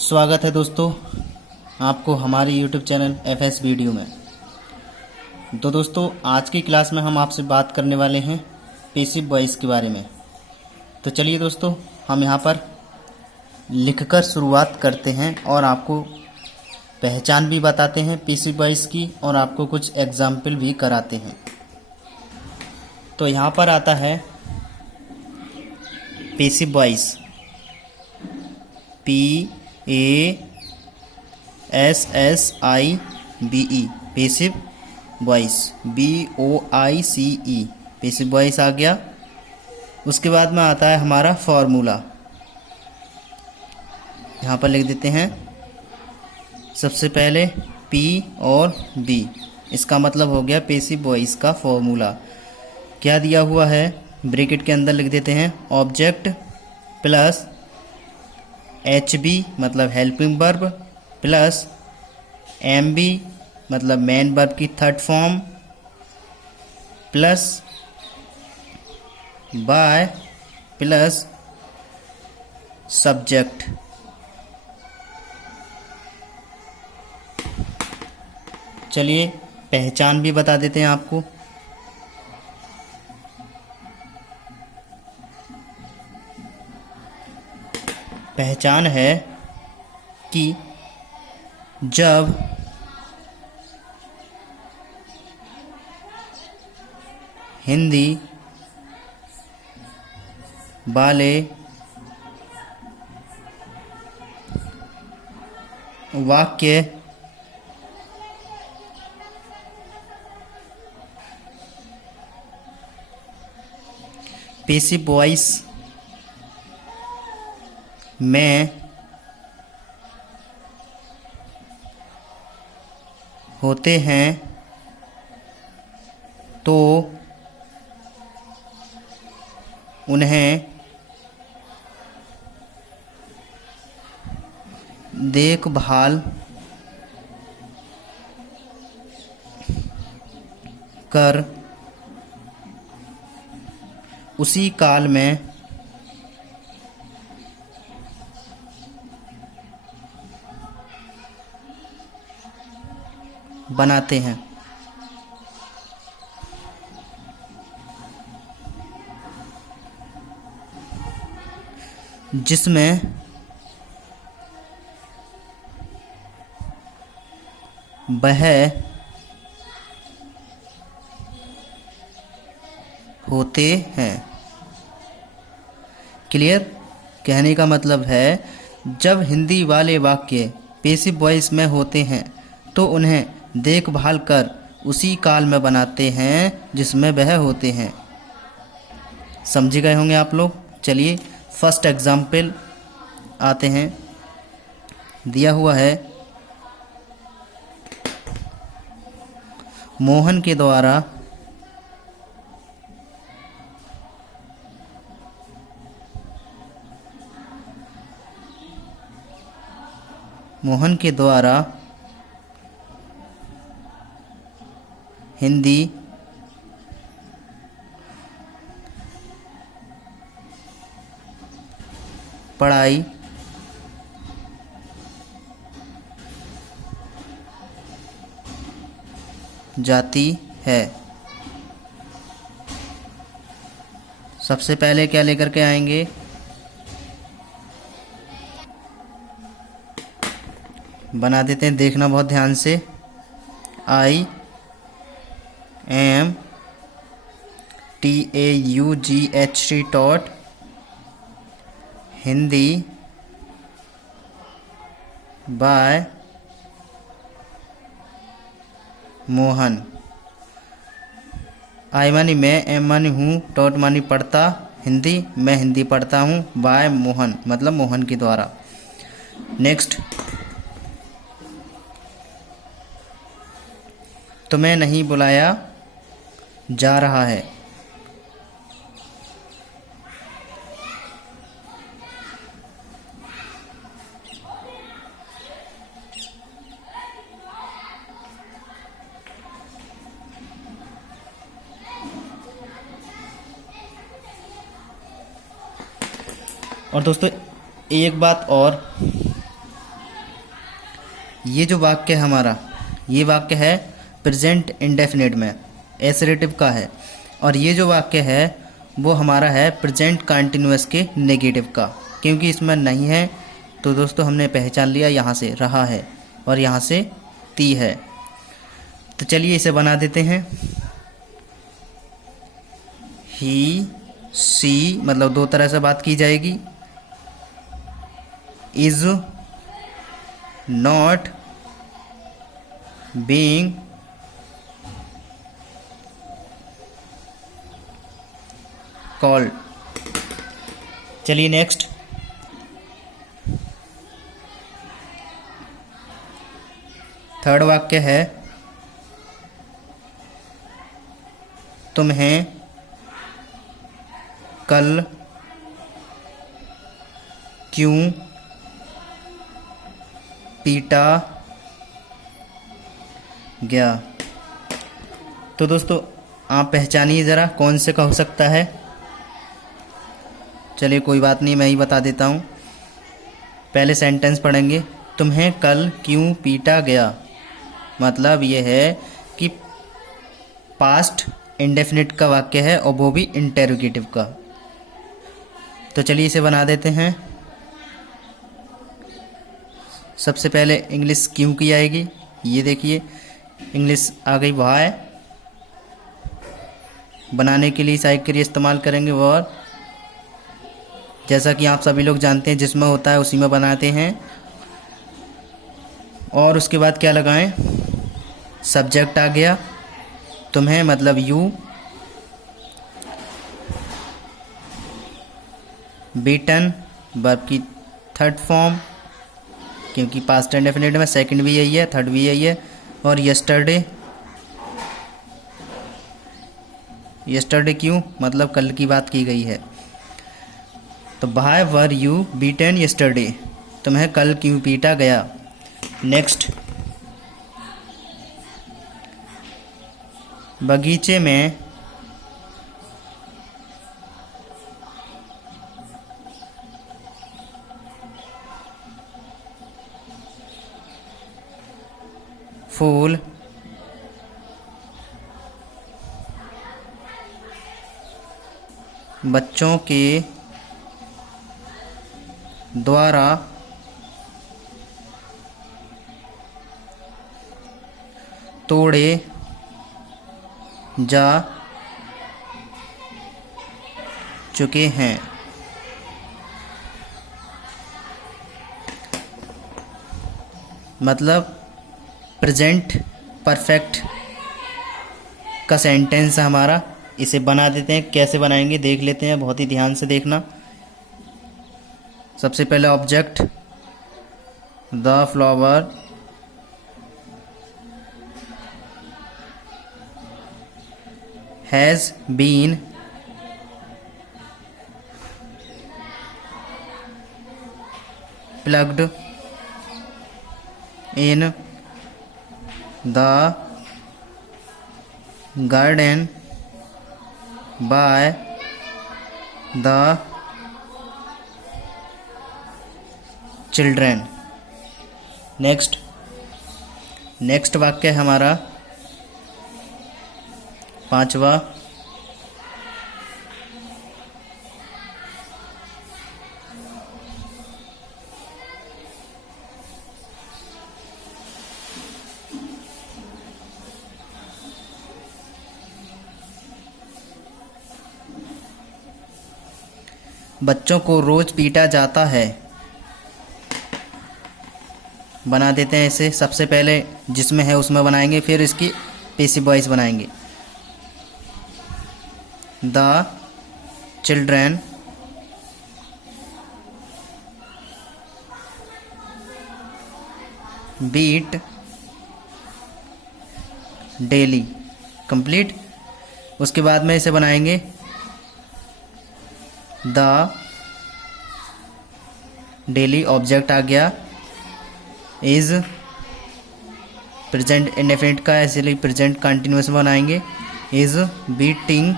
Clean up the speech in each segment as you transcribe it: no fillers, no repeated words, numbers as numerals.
स्वागत है दोस्तों आपको हमारे YouTube चैनल FS वीडियो में। तो दोस्तों आज की क्लास में हम आपसे बात करने वाले हैं पैसिव वॉइस के बारे में। तो चलिए दोस्तों हम यहाँ पर लिखकर शुरुआत करते हैं और आपको पहचान भी बताते हैं पैसिव वॉइस की और आपको कुछ एग्जाम्पल भी कराते हैं। तो यहाँ पर आता है passive voice PASSIVE passive voice VOICE passive voice आ गया। उसके बाद में आता है हमारा फॉर्मूला। यहाँ पर लिख देते हैं सबसे पहले P और B, इसका मतलब हो गया पैसिव वॉइस का फॉर्मूला। क्या दिया हुआ है ब्रैकेट के अंदर लिख देते हैं ऑब्जेक्ट प्लस HB मतलब हेल्पिंग वर्ब प्लस MB मतलब मेन वर्ब की third form plus by plus subject. चलिए पहचान भी बता देते हैं आपको। पहचान है कि जब हिंदी वाले वाक्य पैसिव वॉइस में होते हैं तो उन्हें देखभाल कर उसी काल में बनाते हैं। जिसमें वह होते हैं। क्लियर? कहने का मतलब है जब हिंदी वाले वाक्य पैसिव वॉइस में होते हैं तो उन्हें देखभाल कर उसी काल में बनाते हैं जिसमें वह होते हैं। समझ गए होंगे आप लोग। चलिए फर्स्ट एग्जाम्पल आते हैं। दिया हुआ है मोहन के द्वारा हिंदी पढ़ाई जाती है। सबसे पहले क्या लेकर के आएंगे? बना देते हैं, देखना बहुत ध्यान से। IAM TAUGHT Hindi by Mohan. I मानी मैं, एम मानी हूँ, टॉट मानी पढ़ता, हिंदी मैं हिंदी पढ़ता हूँ, बाय मोहन मतलब मोहन के द्वारा। नेक्स्ट, तुम्हें नहीं बुलाया जा रहा है। और दोस्तों एक बात और, ये जो वाक्य है हमारा, ये वाक्य है प्रेजेंट इंडेफिनिट में, एसरेटिव का है, और ये जो वाक्य है वो हमारा है प्रेजेंट कंटिन्यूअस के नेगेटिव का। क्योंकि इसमें नहीं है तो दोस्तों हमने पहचान लिया, यहाँ से रहा है और यहाँ से ती है। तो चलिए इसे बना देते हैं। ही सी मतलब दो तरह से बात की जाएगी। Is not being called. चलिए नेक्स्ट। थर्ड वाक्य है तुम्हें कल क्यों पीटा गया। तो दोस्तों आप पहचानिए ज़रा कौन से का हो सकता है। चलिए कोई बात नहीं, मैं ही बता देता हूँ। पहले सेंटेंस पढ़ेंगे, तुम्हें कल क्यों पीटा गया। मतलब ये है कि पास्ट इंडेफिनिट का वाक्य है और वो भी इंटेरोगेटिव का। तो चलिए इसे बना देते हैं। सबसे पहले इंग्लिश क्यों की आएगी, ये देखिए इंग्लिश आ गई वाई। बनाने के लिए साइड के लिए इस्तेमाल करेंगे वर, जैसा कि आप सभी लोग जानते हैं जिसमें होता है उसी में बनाते हैं। और उसके बाद क्या लगाएं, सब्जेक्ट आ गया, तुम्हें मतलब यू, बीटन वर्ब की थर्ड फॉर्म, क्योंकि पास्ट इंडेफिनिट में सेकंड भी यही है, थर्ड भी यही है। और यस्टरडे, यस्टरडे क्यों मतलब कल की बात की गई है। तो why were you beaten yesterday, तुम्हें कल क्यों पीटा गया। नेक्स्ट, बगीचे में फूल बच्चों के द्वारा तोड़े जा चुके हैं। मतलब प्रेजेंट परफेक्ट का सेंटेंस है हमारा। इसे बना देते हैं, कैसे बनाएंगे देख लेते हैं, बहुत ही ध्यान से देखना। सबसे पहले object, the flower has been plucked in the garden by the children. Next वाक्य है हमारा पांचवा, बच्चों को रोज पीटा जाता है। बना देते हैं इसे। सबसे पहले जिसमें है उसमें बनाएंगे, फिर इसकी पैसिव वॉइस बनाएंगे। The children beat daily. Complete. उसके बाद में इसे बनाएंगे द डेली, ऑब्जेक्ट आ गया, इज प्रेजेंट इंडेफिनिट का, इसलिए प्रेजेंट कंटिन्यूअस बनाएंगे। इज बीटिंग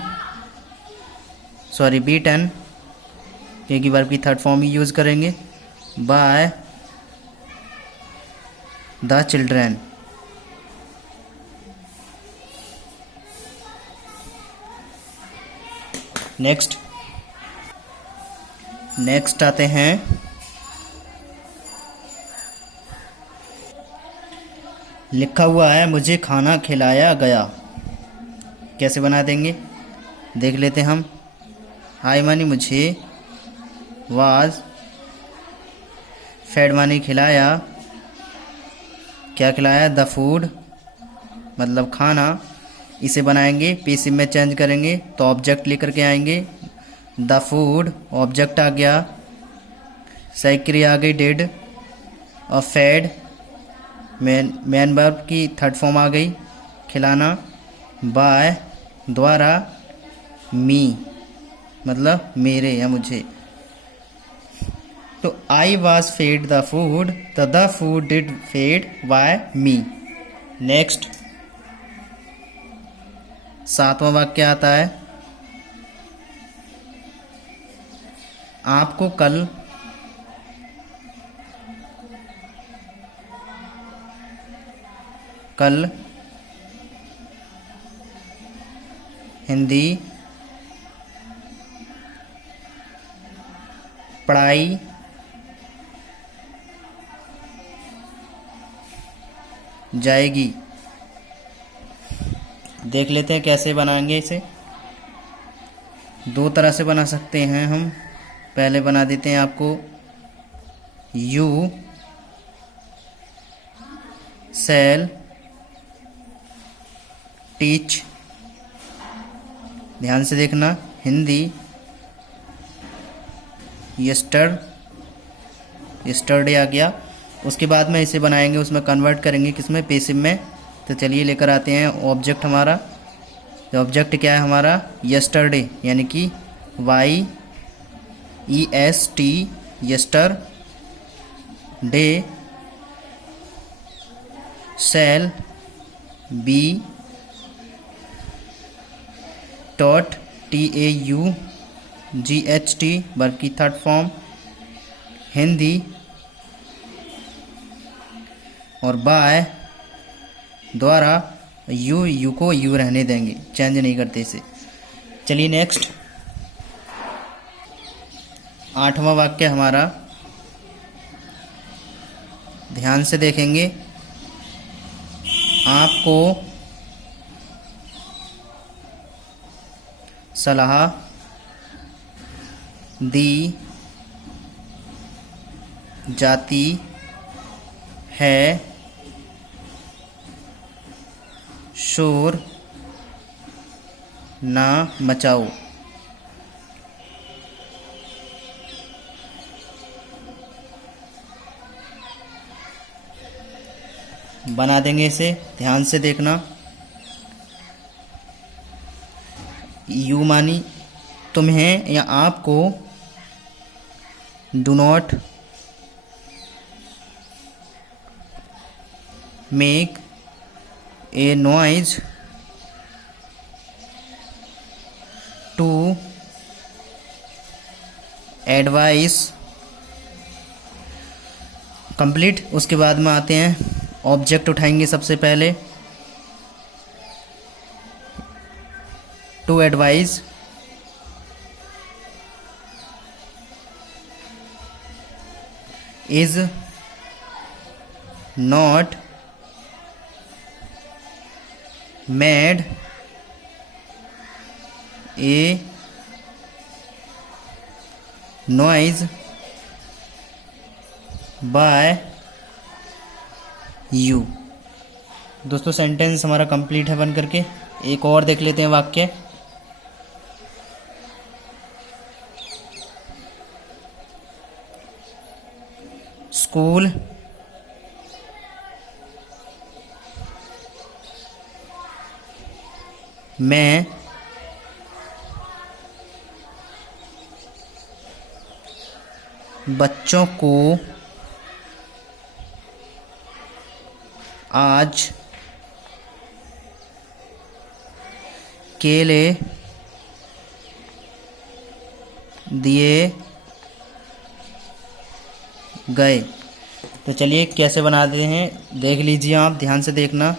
बीटन, क्योंकि वर्ब की थर्ड फॉर्म ही यूज़ करेंगे। Bye the children. नेक्स्ट आते हैं लिखा हुआ है मुझे खाना खिलाया गया। कैसे बना देंगे देख लेते हैं हम। आई मानी मुझे, वाज फेड मानी खिलाया, क्या खिलाया, द फूड मतलब खाना। इसे बनाएंगे, पेसिव में चेंज करेंगे तो ऑब्जेक्ट लेकर के आएंगे। द फूड ऑब्जेक्ट आ गया, सही क्रिया आ गई डिड, और फेड मेन वर्ब की थर्ड फॉर्म आ गई खिलाना, बाय द्वारा, मी मतलब मेरे या मुझे। तो I was fed the food, तो the food did fed by me. Next 7वां वाक्य आता है आपको कल हिंदी पढ़ाई जाएगी। देख लेते हैं कैसे बनाएंगे इसे। दो तरह से बना सकते हैं हम। पहले बना देते हैं आपको यू शैल टीच। ध्यान से देखना, हिंदी यस्टरडे आ गया। उसके बाद में इसे बनाएंगे, उसमें कन्वर्ट करेंगे किसमें, पेसिव में। तो चलिए लेकर आते हैं ऑब्जेक्ट हमारा। तो ऑब्जेक्ट क्या है हमारा, यस्टरडे यानी कि YEST यस्टर day, shall be taught TAUGHT verb की थर्ड फॉर्म, हिंदी, और बाय द्वारा, यू को यू रहने देंगे, चेंज नहीं करते इसे। चलिए नेक्स्ट 8वां वाक्य हमारा, ध्यान से देखेंगे। आपको सलाह दी जाती है शोर ना मचाओ। बना देंगे इसे, ध्यान से देखना। यू मानी तुम्हें या आपको, do not make a noise to advice complete. उसके बाद में आते हैं ऑब्जेक्ट उठाएंगे सबसे पहले, to advice is not made a noise by you. दोस्तों सेंटेंस हमारा कंप्लीट है बन करके। एक और देख लेते हैं वाक्य। स्कूल में बच्चों को आज केले दिए गए। तो चलिए कैसे बनाते हैं देख लीजिए, आप ध्यान से देखना।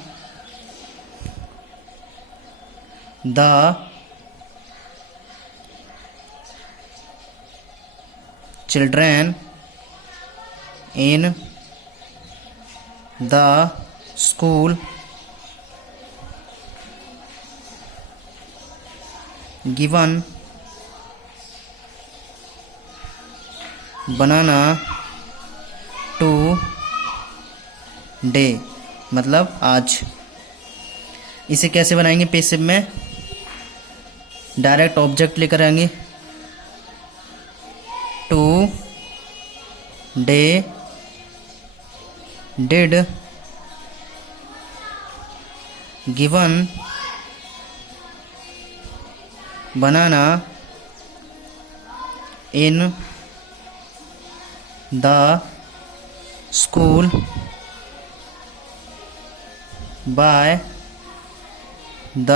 The children in the school given banana today, मतलब आज। इसे कैसे बनाएंगे पैसिव में? डायरेक्ट ऑब्जेक्ट लेकर आएंगे। Today did given banana in the school by the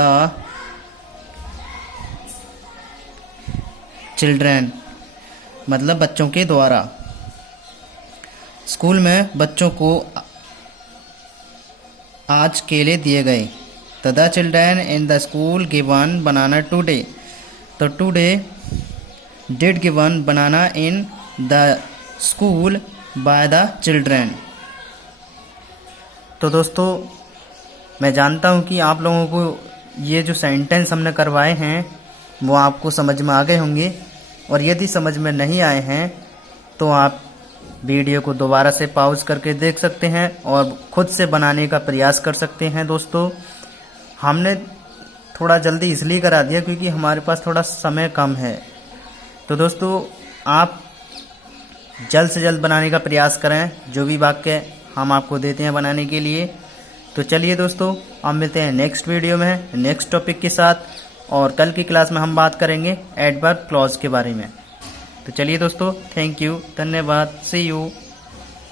children, मतलब बच्चों के द्वारा। स्कूल में बच्चों को आज केले दिए गए। तो the children in the school given banana today, तो today did given banana in the school by the children. तो दोस्तों मैं जानता हूँ कि आप लोगों को ये जो सेंटेंस हमने करवाए हैं वो आपको समझ में आ गए होंगे, और यदि समझ में नहीं आए हैं तो आप वीडियो को दोबारा से पॉज करके देख सकते हैं और खुद से बनाने का प्रयास कर सकते हैं। दोस्तों हमने थोड़ा जल्दी इसलिए करा दिया क्योंकि हमारे पास थोड़ा समय कम है। तो दोस्तों आप जल्द से जल्द बनाने का प्रयास करें, जो भी वाक्य हम आपको देते हैं बनाने के लिए। तो चलिए दोस्तों, अब मिलते हैं नेक्स्ट वीडियो में नेक्स्ट टॉपिक के साथ, और कल की क्लास में हम बात करेंगे एडवर्ब क्लॉज के बारे में। तो चलिए दोस्तों, थैंक यू, धन्यवाद, सी यू।